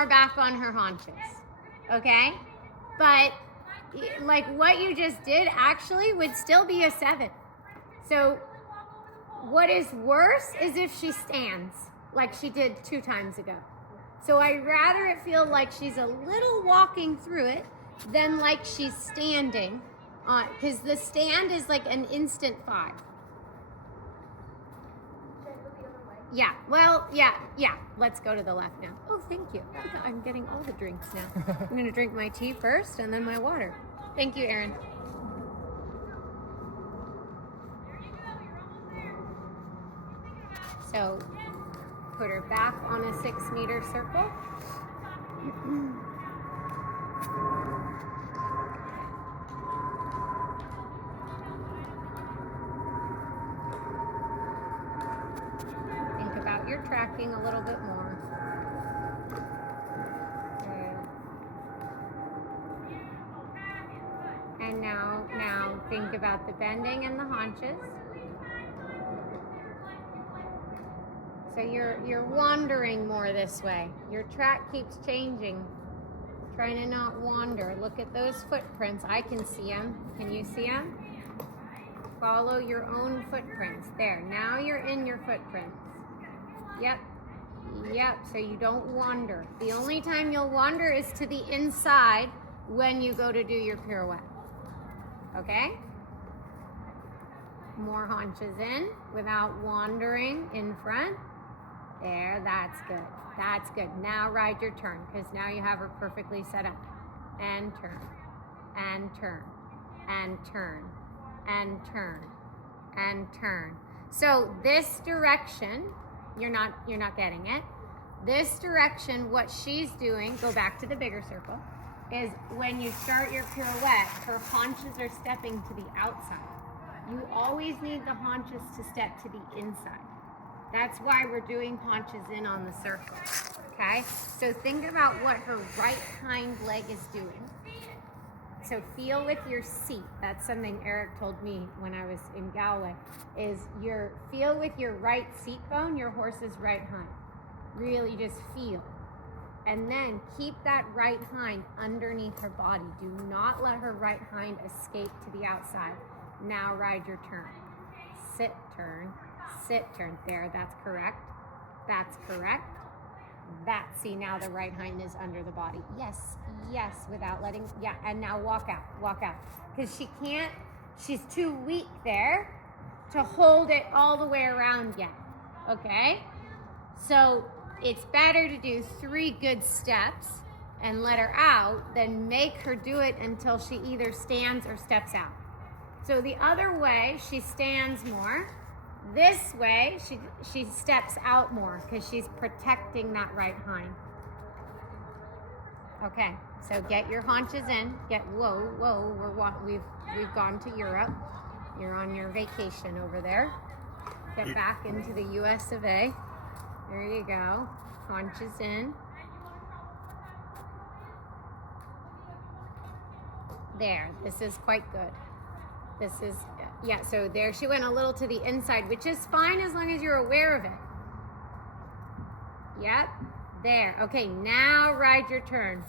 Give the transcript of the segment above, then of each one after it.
more back on her haunches, okay? But like what you just did actually would still be a 7. So what is worse is if she stands like she did 2 times ago. So I'd rather it feel like she's a little walking through it than like she's standing on, because the stand is like an instant 5. Yeah, well, yeah. Let's go to the left now. Oh, thank you. I'm getting all the drinks now. I'm going to drink my tea first and then my water. Thank you, Erin. So, put her back on a 6-meter circle. Think about your tracking a little bit more. Good. And now think about the bending and the haunches. So you're wandering more this way. Your track keeps changing. Trying to not wander. Look at those footprints. I can see them. Can you see them? Follow your own footprints. There. Now you're in your footprints. Yep. So you don't wander. The only time you'll wander is to the inside when you go to do your pirouette. Okay? More haunches in without wandering in front. There, that's good. That's good. Now ride your turn, because now you have her perfectly set up. And turn, and turn, and turn, and turn, and turn. So this direction, you're not getting it. This direction, what she's doing, go back to the bigger circle, is when you start your pirouette, her haunches are stepping to the outside. You always need the haunches to step to the inside. That's why we're doing haunches in on the circle, okay? So think about what her right hind leg is doing. So feel with your seat. That's something Eric told me when I was in Galway, is feel with your right seat bone, your horse's right hind. Really just feel. And then keep that right hind underneath her body. Do not let her right hind escape to the outside. Now ride your turn. Sit, turn. Sit, turn. There, that's correct. That's correct. See, now the right hind is under the body. Yes, without letting, and now walk out. Because she's too weak there to hold it all the way around yet, okay? So it's better to do 3 good steps and let her out than make her do it until she either stands or steps out. So the other way, she stands more. This way, she steps out more because she's protecting that right hind. Okay, so get your haunches in. We've gone to Europe. You're on your vacation over there. Get back into the US of A. There you go. Haunches in. There, this is quite good. So there she went a little to the inside, which is fine as long as you're aware of it. Yep, there. Okay, now ride your turn.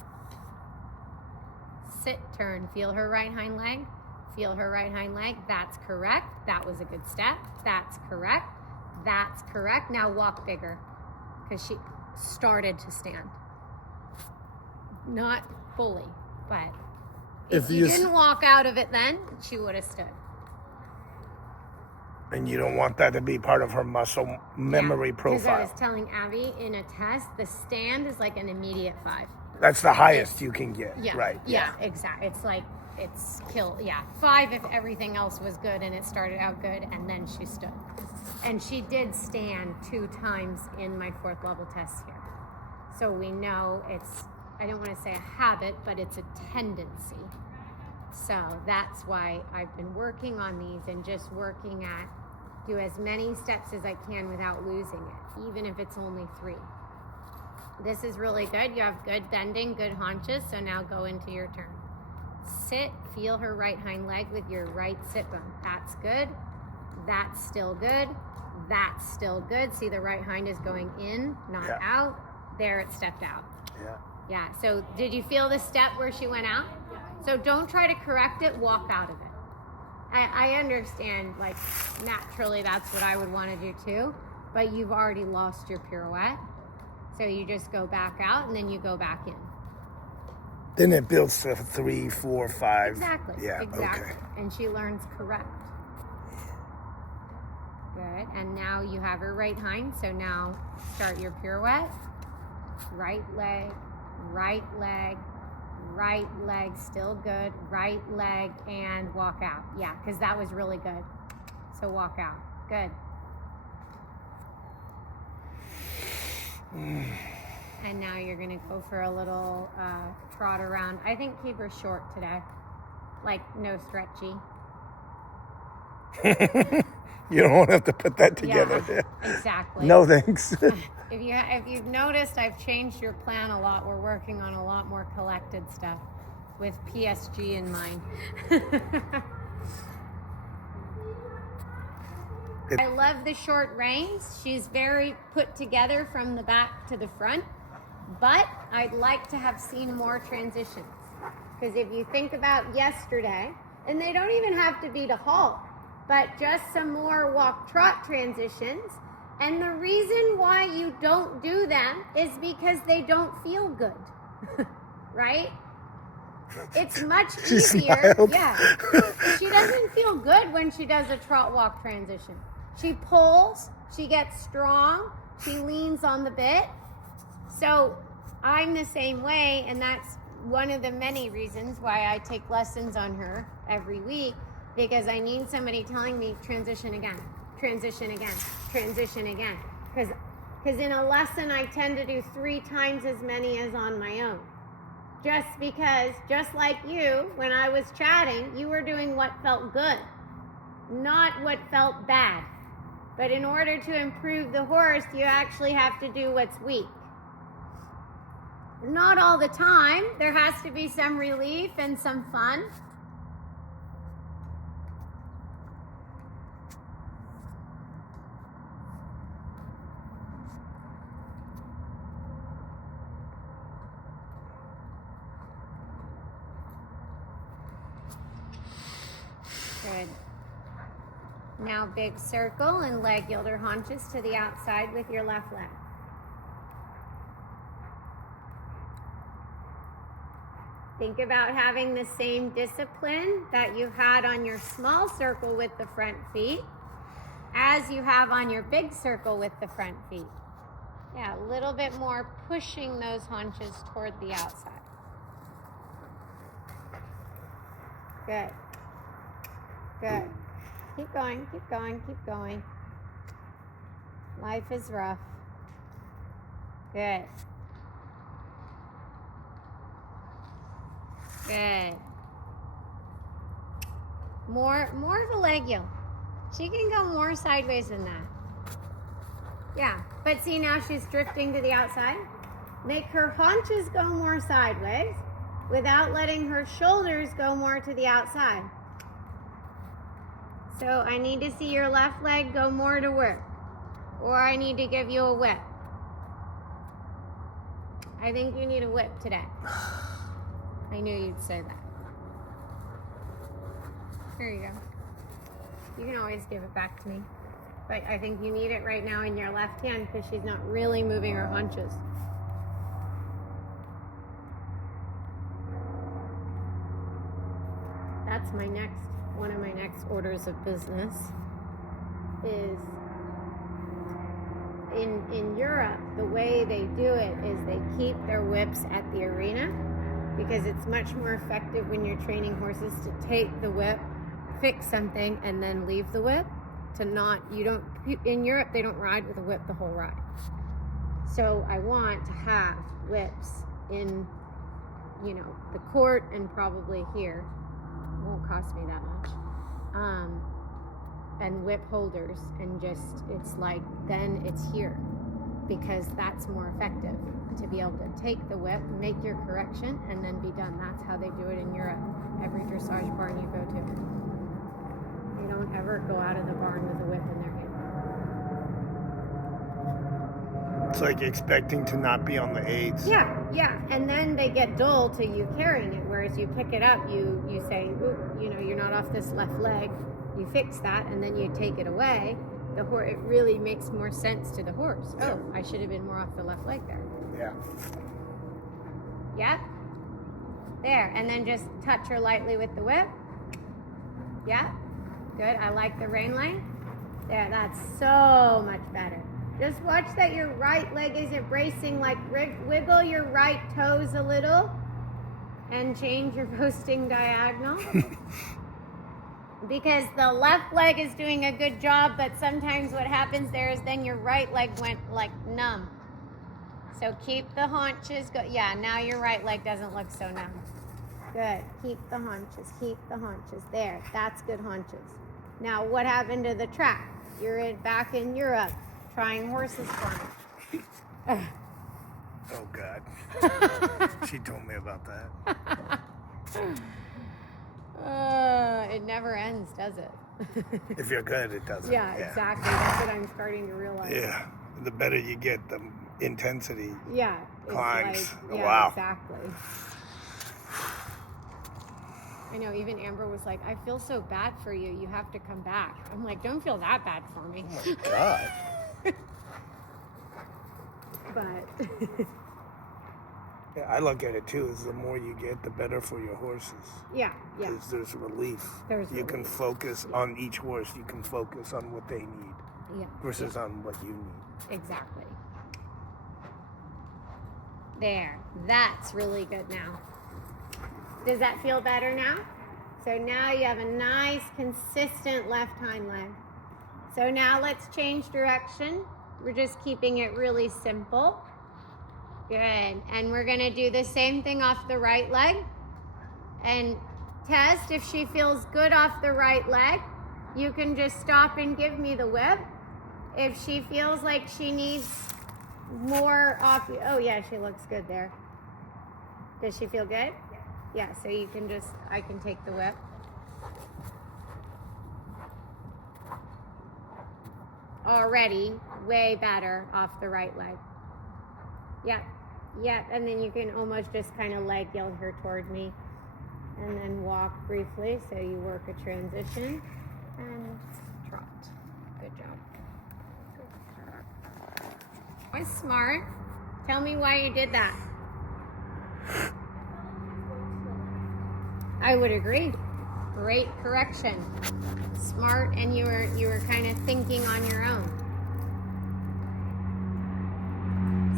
Sit, turn. Feel her right hind leg. Feel her right hind leg. That's correct. That was a good step. That's correct. That's correct. Now walk bigger, because she started to stand. Not fully, but if you didn't walk out of it then, she would have stood. And you don't want that to be part of her muscle memory profile. Because I was telling Abby in a test, the stand is like an immediate 5. That's the highest you can get, right? Yeah, exactly. It's like, it's kill. 5 if everything else was good and it started out good, and then she stood. And she did stand 2 times in my 4th level test here. So we know it's, I don't want to say a habit, but it's a tendency. So that's why I've been working on these and just working at do as many steps as I can without losing it, even if it's only 3. This is really good. You have good bending, good haunches, so now go into your turn. Sit, feel her right hind leg with your right sit bone. That's good. That's still good. That's still good. See, the right hind is going in, not out. There, it stepped out. Yeah. Yeah, so did you feel the step where she went out? So don't try to correct it, walk out of it. I understand, like, naturally that's what I would want to do too, but you've already lost your pirouette. So you just go back out and then you go back in. Then it builds to 3, 4, 5. Exactly. Yeah, exactly. okay. And she learns correct. Good. And now you have her right hind, so now start your pirouette. Right leg, right leg, right leg, still good. Right leg and walk out. Yeah, because that was really good. So walk out. Good. And now you're going to go for a little trot around. I think keep her short today. Like, no stretchy. You don't have to put that together. Yeah, exactly. No thanks. If you've noticed, I've changed your plan a lot. We're working on a lot more collected stuff with PSG in mind. I love the short reins. She's very put together from the back to the front, but I'd like to have seen more transitions. Because if you think about yesterday, and they don't even have to be to halt, but just some more walk-trot transitions. And the reason why you don't do them is because they don't feel good, right? It's much easier. Smiled. Yeah. She doesn't feel good when she does a trot walk transition. She pulls, she gets strong, she leans on the bit. So I'm the same way, and that's one of the many reasons why I take lessons on her every week, because I need somebody telling me transition again, transition again, transition again. Because in a lesson I tend to do 3 times as many as on my own. Just because, just like you, when I was chatting, you were doing what felt good, not what felt bad. But in order to improve the horse, you actually have to do what's weak. Not all the time. There has to be some relief and some fun. Good. Now big circle and leg yielder haunches to the outside with your left leg. Think about having the same discipline that you had on your small circle with the front feet as you have on your big circle with the front feet. Yeah, a little bit more pushing those haunches toward the outside. Good. Good. Keep going, keep going, keep going. Life is rough. Good. Good. More of a leg yield. She can go more sideways than that. Yeah, but see now she's drifting to the outside. Make her haunches go more sideways without letting her shoulders go more to the outside. So I need to see your left leg go more to work, or I need to give you a whip. I think you need a whip today. I knew you'd say that. Here you go. You can always give it back to me. But I think you need it right now in your left hand because she's not really moving her haunches. That's one of my next orders of business is in Europe, the way they do it is they keep their whips at the arena because it's much more effective when you're training horses to take the whip, fix something, and then leave the whip. In Europe, they don't ride with a whip the whole ride. So I want to have whips in, the court and probably here. It won't cost me that much. And whip holders, and it's like, then it's here because that's more effective to be able to take the whip, make your correction, and then be done. That's how they do it in Europe. Every dressage barn you go to. They don't ever go out of the barn with a whip in their hand. It's like expecting to not be on the aids. Yeah. And then they get dull to you carrying it. Whereas you pick it up, you say, ooh, you're not off this left leg. You fix that, and then you take it away. It really makes more sense to the horse. Yeah. Oh, I should have been more off the left leg there. Yeah. Yep. There, and then just touch her lightly with the whip. Yeah, good. I like the rein line. There, that's so much better. Just watch that your right leg isn't bracing, like wiggle your right toes a little and change your posting diagonal. Because the left leg is doing a good job, but sometimes what happens there is then your right leg went like numb. So keep the haunches go. Yeah, now your right leg doesn't look so numb. Good. Keep the haunches. There, that's good haunches. Now, what happened to the track? You're back in Europe trying horses for me. Oh, God. She told me about that. It never ends, does it? If you're good, it doesn't. Yeah, exactly. That's what I'm starting to realize. Yeah. The better you get, the intensity climbs. Wow. Exactly. I know, even Amber was like, I feel so bad for you. You have to come back. I'm like, don't feel that bad for me. Oh, my God. But... Yeah, I look at it too, is the more you get, the better for your horses. Yeah. Because there's relief. You can focus on each horse. You can focus on what they need versus on what you need. Exactly. There. That's really good now. Does that feel better now? So now you have a nice, consistent left hind leg. So now let's change direction. We're just keeping it really simple. Good. And we're going to do the same thing off the right leg. And test if she feels good off the right leg. You can just stop and give me the whip. If she feels like she needs more off, oh yeah, she looks good there. Does she feel good? Yeah, so you can just, I can take the whip. Already way better off the right leg. Yep, and then you can almost just kind of leg yield her toward me and then walk briefly, so you work a transition and trot. Good job. Was smart. Tell me why you did that. I would agree. Great correction. Smart, and you were kind of thinking on your own.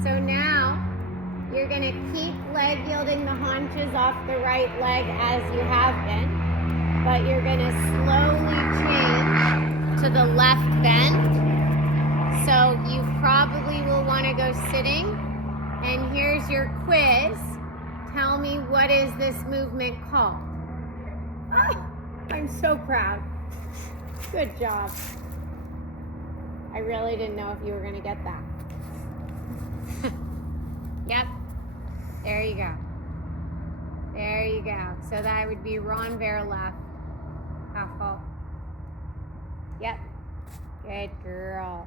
So now you're going to keep leg yielding the haunches off the right leg as you have been, but you're going to slowly change to the left bend. So you probably will want to go sitting. And here's your quiz. Tell me, what is this movement called? Oh, I'm so proud. Good job. I really didn't know if you were going to get that. Yep. There you go. There you go. So that would be renvers left. Half halt. Yep. Good girl.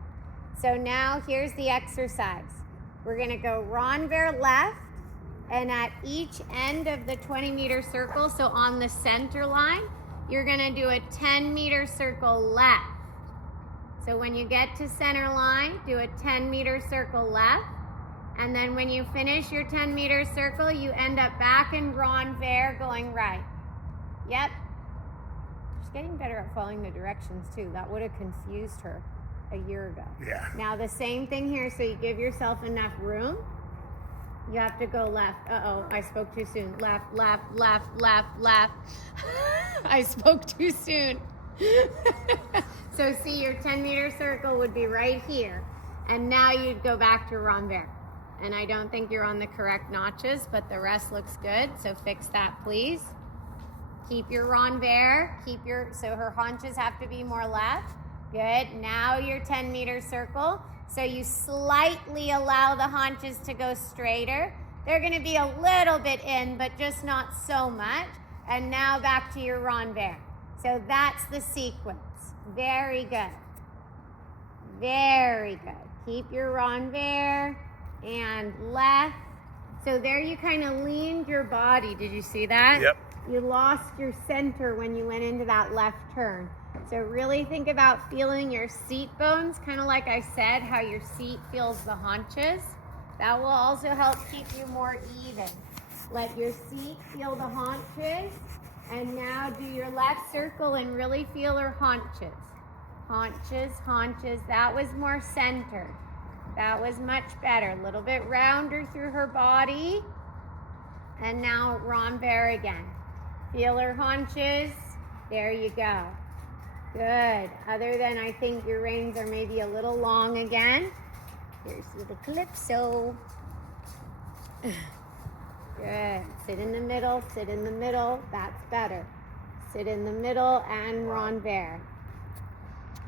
So now here's the exercise. We're going to go renvers left, and at each end of the 20-meter circle, so on the center line, you're going to do a 10-meter circle left. So when you get to center line, do a 10-meter circle left. And then when you finish your 10-meter circle, you end up back in renvers going right. Yep. She's getting better at following the directions too. That would have confused her a year ago. Yeah. Now the same thing here, so you give yourself enough room. You have to go left. Uh-oh, I spoke too soon. Left, left, left, left, left. I spoke too soon. So see, your 10-meter circle would be right here. And now you'd go back to renvers. And I don't think you're on the correct notches, but the rest looks good. So fix that, please. Keep your renvers. So her haunches have to be more left. Good. Now your 10-meter circle. So you slightly allow the haunches to go straighter. They're going to be a little bit in, but just not so much. And now back to your renvers. So that's the sequence. Very good. Very good. Keep your renvers and left. So there you kind of leaned your body. Did you see that? Yep. You lost your center when you went into that left turn. So really think about feeling your seat bones, kind of like I said, how your seat feels the haunches. That will also help keep you more even. Let your seat feel the haunches. And now do your left circle and really feel her haunches. Haunches, haunches. That was more centered. That was much better. A little bit rounder through her body. And now renvers again. Feel her haunches. There you go. Good. Other than I think your reins are maybe a little long again. Here's the calypso. Good. Sit in the middle, sit in the middle. That's better. Sit in the middle and renvers.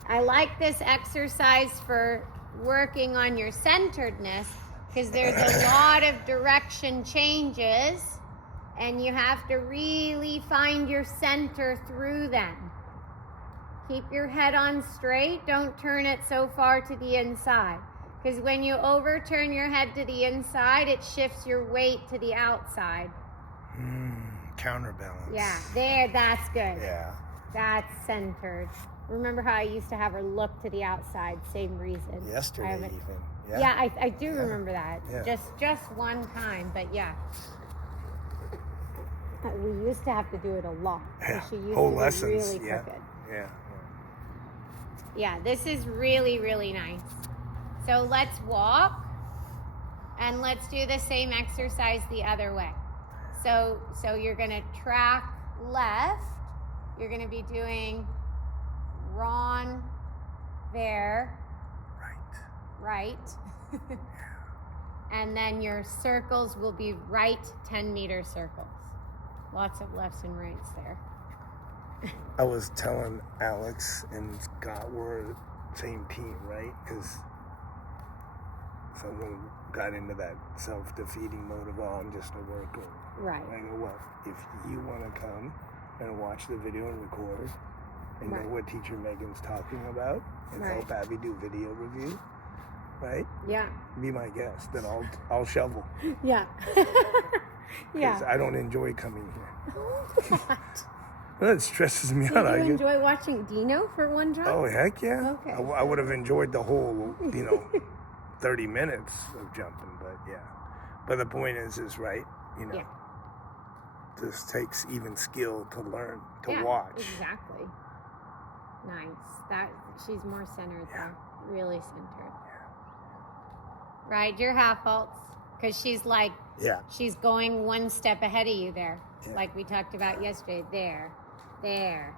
I like this exercise for working on your centeredness because there's a lot of direction changes and you have to really find your center through them. Keep your head on straight. Don't turn it so far to the inside. Because when you overturn your head to the inside, it shifts your weight to the outside. Counterbalance. Yeah, there, that's good. Yeah. That's centered. Remember how I used to have her look to the outside? Same reason. Yesterday even. Yeah, I do remember that. Yeah. Just one time, but yeah. We used to have to do it a lot. Yeah. She used Whole to be lessons. really crooked. Yeah. This is really, really nice. So let's walk and let's do the same exercise the other way. So you're gonna track left. You're gonna be doing renvers right. And then your circles will be right 10-meter circles. Lots of lefts and rights there. I was telling Alex and Scott we're same team, right? Because someone got into that self-defeating mode of, I'm just a worker. Right. I go, well, if you want to come and watch the video and record and know what Teacher Megan's talking about and help Abby do video review, right? Yeah. Be my guest. Then I'll shovel. Yeah. Because I don't enjoy coming here. Well, it stresses me out. Did you enjoy watching Dino for one time? Oh, heck yeah. Okay. I would have enjoyed the whole, 30 minutes of jumping, but yeah. But the point is right, this takes even skill to learn, to watch. Exactly. Nice. She's more centered there. Really centered. Yeah. Ride your half halts, because she's like, she's going one step ahead of you there, like we talked about yesterday. There.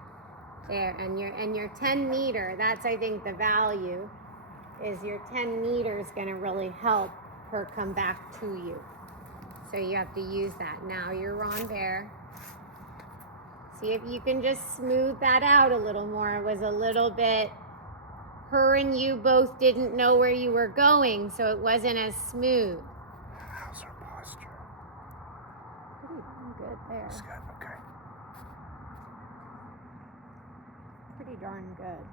And your 10 meter, that's I think the value, is your 10 meters going to really help her come back to you. So you have to use that. Now your renvers. See if you can just smooth that out a little more. It was a little bit, her and you both didn't know where you were going, so it wasn't as smooth. How's her posture? Pretty good there. It's good, okay. Pretty darn good.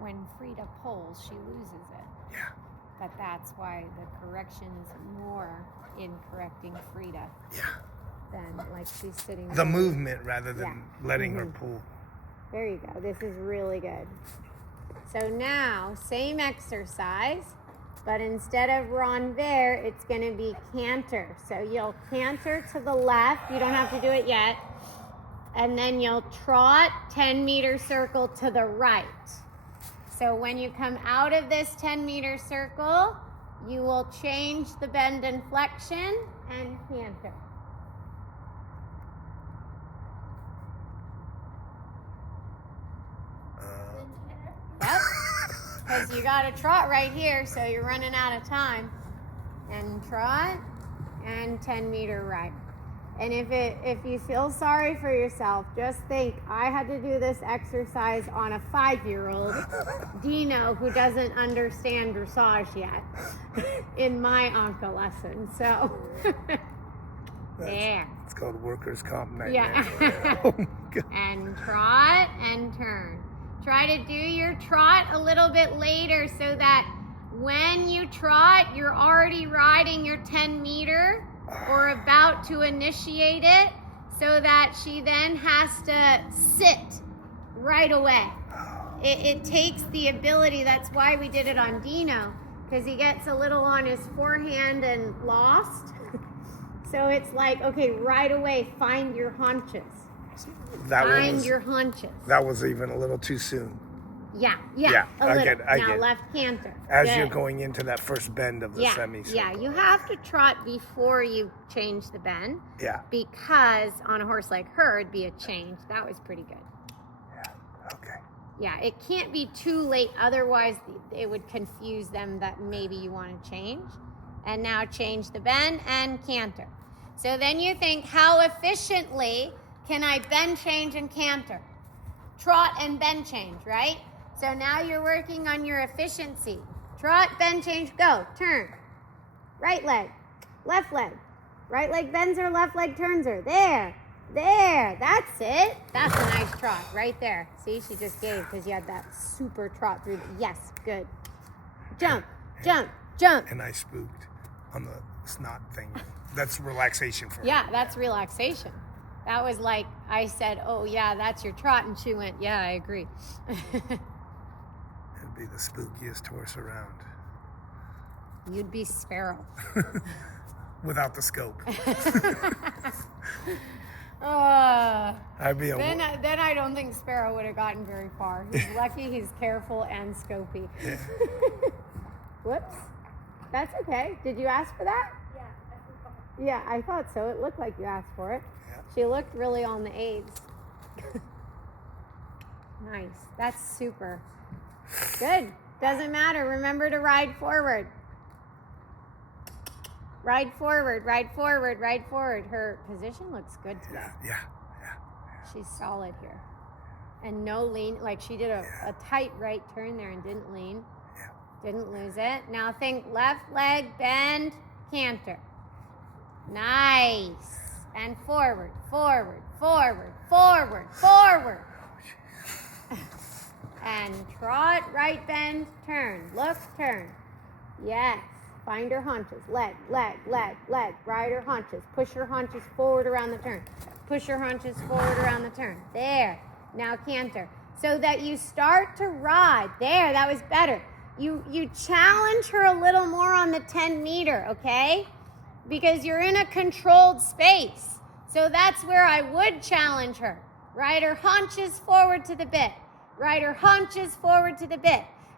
When Frida pulls, she loses it. Yeah. But that's why the correction's more in correcting Frida. Yeah. Than like she's sitting The there. movement rather than letting her pull. There you go. This is really good. So now, same exercise, but instead of renvers, it's going to be canter. So you'll canter to the left. You don't have to do it yet. And then you'll trot 10-meter circle to the right. So when you come out of this 10-meter circle, you will change the bend and flexion and canter. Yep, because you got to trot right here, so you're running out of time. And trot, and 10-meter right. And if you feel sorry for yourself, just think, I had to do this exercise on a 5-year-old, Dino, who doesn't understand dressage yet, in my Anka lesson. So, there. It's called workers' comp nightmare. Yeah. and trot and turn. Try to do your trot a little bit later so that when you trot, you're already riding your 10 meter or about to initiate it, so that she then has to sit right away. It takes the ability, that's why we did it on Dino, because he gets a little on his forehand and lost. So it's like, okay, right away, find your haunches. Find your haunches. That was even a little too soon. Yeah, I little. get Now it. left canter. As Good. you're going into that first bend of the semicircle. Yeah, you have to trot before you change the bend. Yeah. Because on a horse like her, it'd be a change. That was pretty good. Yeah, okay. Yeah, it can't be too late. Otherwise, it would confuse them that maybe you want to change. And now change the bend and canter. So then you think, how efficiently can I bend, change, and canter? Trot and bend, change, right? So now you're working on your efficiency. Trot, bend, change, go. Turn. Right leg, left leg. Right leg bends her, left leg turns her. There. That's it. That's a nice trot right there. See, she just gave because you had that super trot through. Yes, good. Jump. And I spooked on the snot thing. That's relaxation for her. Yeah, that's relaxation. That was like, I said, oh yeah, that's your trot. And she went, yeah, I agree. It'd be the spookiest horse around. You'd be Sparrow. Without the scope. I'd be then I don't think Sparrow would have gotten very far. He's lucky he's careful and scopy. Yeah. Whoops. That's okay. Did you ask for that? Yeah, I thought so. It looked like you asked for it. Yeah. She looked really on the aids. Nice. That's super. Good. Doesn't matter. Remember to ride forward. Ride forward. Her position looks good today. Yeah. She's solid here. And no lean. Like she did a tight right turn there and didn't lean. Yeah. Didn't lose it. Now think left leg, bend, canter. Nice. And forward. And trot, right bend, turn. Look, turn. Yes. Find her haunches. Leg. Ride her haunches. Push her haunches forward around the turn. There. Now canter. So that you start to ride. There, that was better. You challenge her a little more on the 10 meter, okay? Because you're in a controlled space. So that's where I would challenge her. Ride her haunches forward to the bit.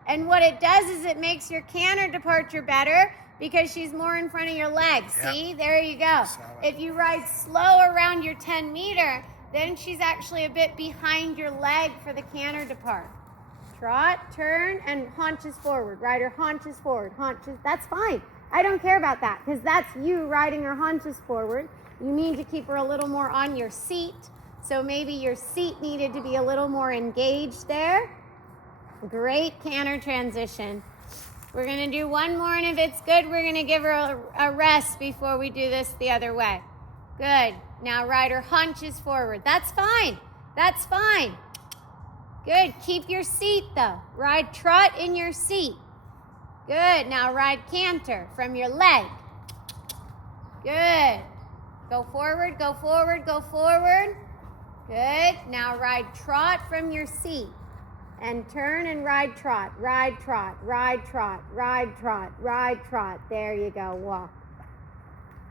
And what it does is it makes your canter departure better because she's more in front of your legs. Yep. See? There you go. If you ride slow around your 10 meter, then she's actually a bit behind your leg for the canter depart. Trot, turn, and haunches forward. Ride her haunches forward. That's fine. I don't care about that because that's you riding her haunches forward. You need to keep her a little more on your seat. So maybe your seat needed to be a little more engaged there. Great canter transition. We're going to do one more, and if it's good, we're going to give her a rest before we do this the other way. Good. Now ride her haunches forward. That's fine. Good. Keep your seat, though. Ride trot in your seat. Good. Now ride canter from your leg. Good. Go forward. Good. Now ride trot from your seat. And turn and ride trot. There you go. Walk.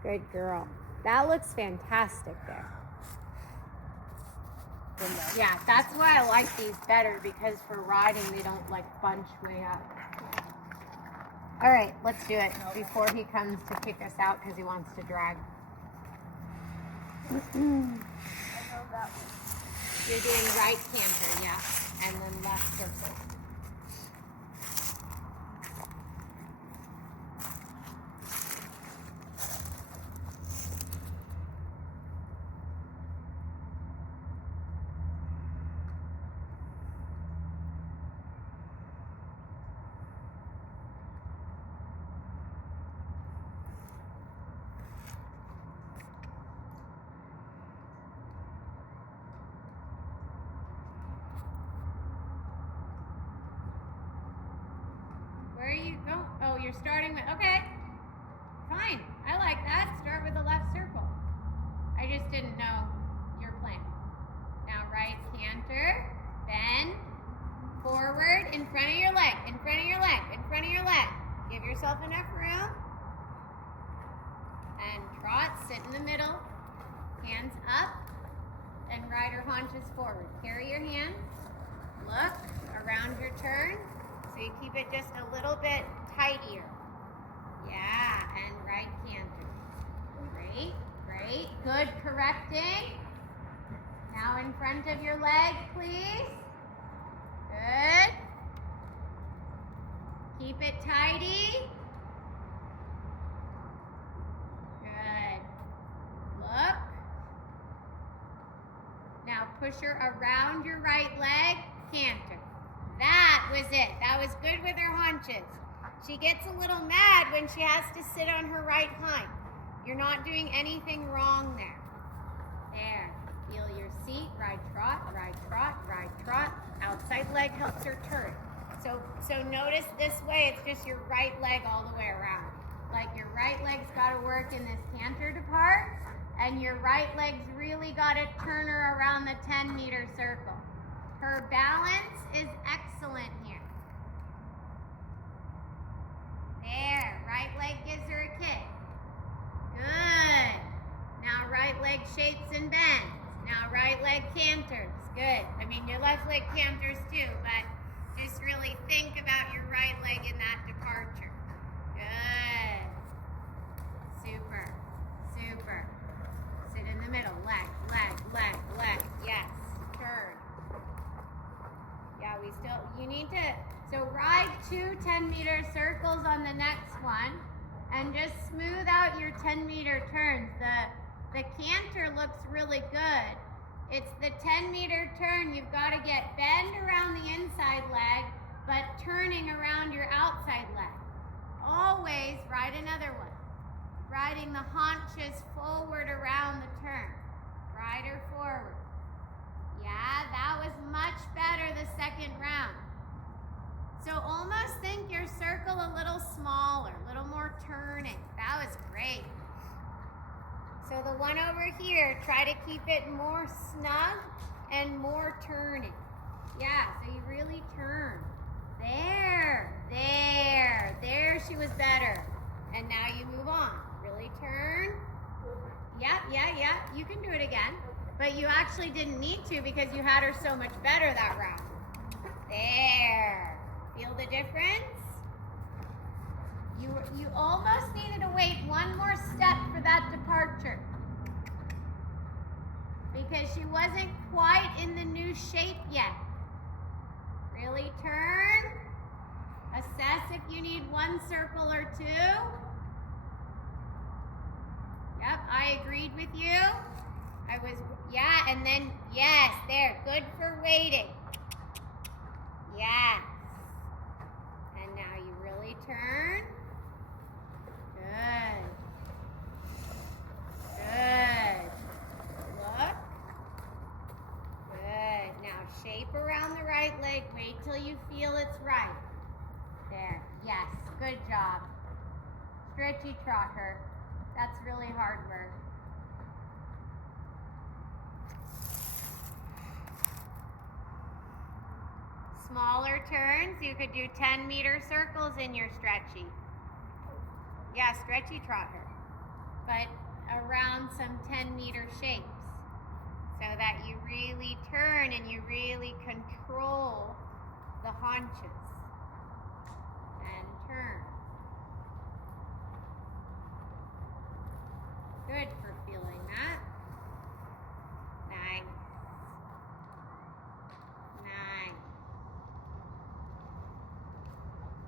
Good girl. That looks fantastic there. Yeah, that's why I like these better, because for riding they don't like bunch way up. All right, let's do it before he comes to kick us out because he wants to drag. You're doing right canter, yeah, and then left circle. No? Oh, you're starting with, okay. Fine. I like that. Start with the left circle. I just didn't know your plan. Now right canter, bend, forward, in front of your leg, in front of your leg, in front of your leg. Give yourself enough room. And trot, sit in the middle, hands up, and ride her haunches forward. Carry your hands, look around your turn, so you keep it just a little bit tighter. Yeah, and right canter. Great, great, good correcting. Now in front of your leg, please. Good. Keep it tidy. Good. Look. Now push her around your right leg, canter. That was it. That was good with her haunches. She gets a little mad when she has to sit on her right hind. You're not doing anything wrong there. There. Feel your seat. Ride trot, ride trot, ride trot. Outside leg helps her turn. So notice this way, it's just your right leg all the way around. Like your right leg's got to work in this canter depart, and your right leg's really got to turn her around the 10-meter circle. Her balance is excellent here. There, right leg gives her a kick. Good. Now right leg shapes and bends. Now right leg canters. Good. I mean, your left leg canters too, but just really think about your right leg in that departure. Good. Super. Super. Sit in the middle. Leg, leg, leg, leg. Yes. Turn. Yeah, you need to, so ride 2 10-meter circles on the next one and just smooth out your 10-meter turns. The canter looks really good. It's the 10-meter turn. You've got to get bend around the inside leg, but turning around your outside leg. Always ride another one. Riding the haunches forward around the turn. Ride her forward. Yeah, that was much better the second round. So almost think your circle a little smaller, a little more turning. That was great. So the one over here, try to keep it more snug and more turning. Yeah, so you really turn. There, she was better. And now you move on. Really turn. Yeah, you can do it again. But you actually didn't need to because you had her so much better that round. There. Feel the difference? You almost needed to wait one more step for that departure. Because she wasn't quite in the new shape yet. Really turn. Assess if you need 1 circle or 2. Yep, I agreed with you. And then, yes, there. Good for waiting. Yes. And now you really turn. Good. Good. Look. Good. Now shape around the right leg. Wait till you feel it's right. There. Yes. Good job. Stretchy trot her. That's really hard work. Smaller turns, you could do 10-meter circles in your stretchy. Yeah, stretchy trot her. But around some 10-meter shapes so that you really turn and you really control the haunches. And turn. Good for feeling that. Nice. Nice.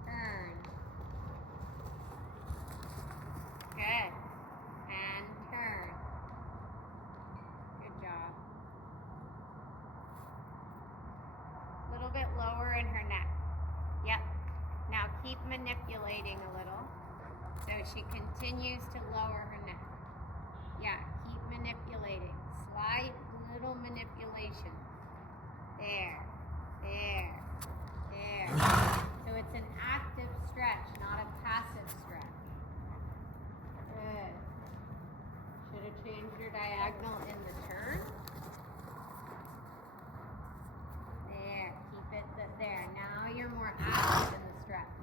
Turn. Good. And turn. Good job. A little bit lower in her neck. Yep. Now keep manipulating a little so she continues to lower her neck. Yeah, keep manipulating. Slight little manipulation. There. So it's an active stretch, not a Change your diagonal in the turn. There, keep it there. Now you're more active in the stretch.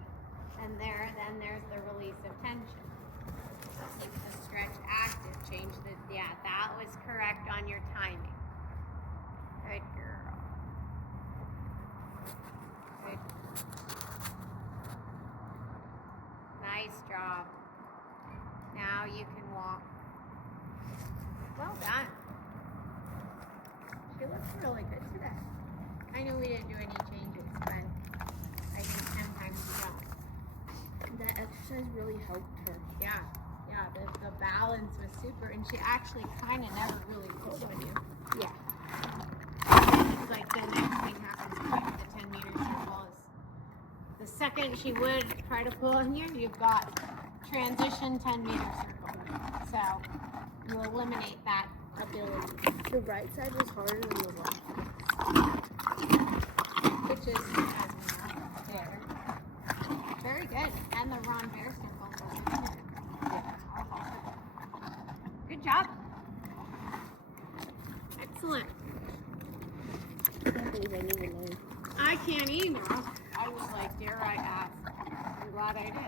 And then there's the release of tension. Keep the stretch active. Change that was correct on your timing. Good girl. Good. Nice job. Now you can walk. Well done. She looks really good today. I know we didn't do any changes, but I think 10 times you don't. That exercise really helped her. Yeah, the balance was super, and she actually kind of never really pulled on you. Yeah. It's like the next thing happens with the 10-meter circle is the second she would try to pull on you, you've got transition 10-meter circle. So you eliminate that ability. The right side was harder than the left. Which is, as we know, there. Very good. And the Ron Bear circle was in there. Yeah. Good job. Excellent. I can't believe I knew the name. I can't either. I was like, dare I ask? I'm glad I did.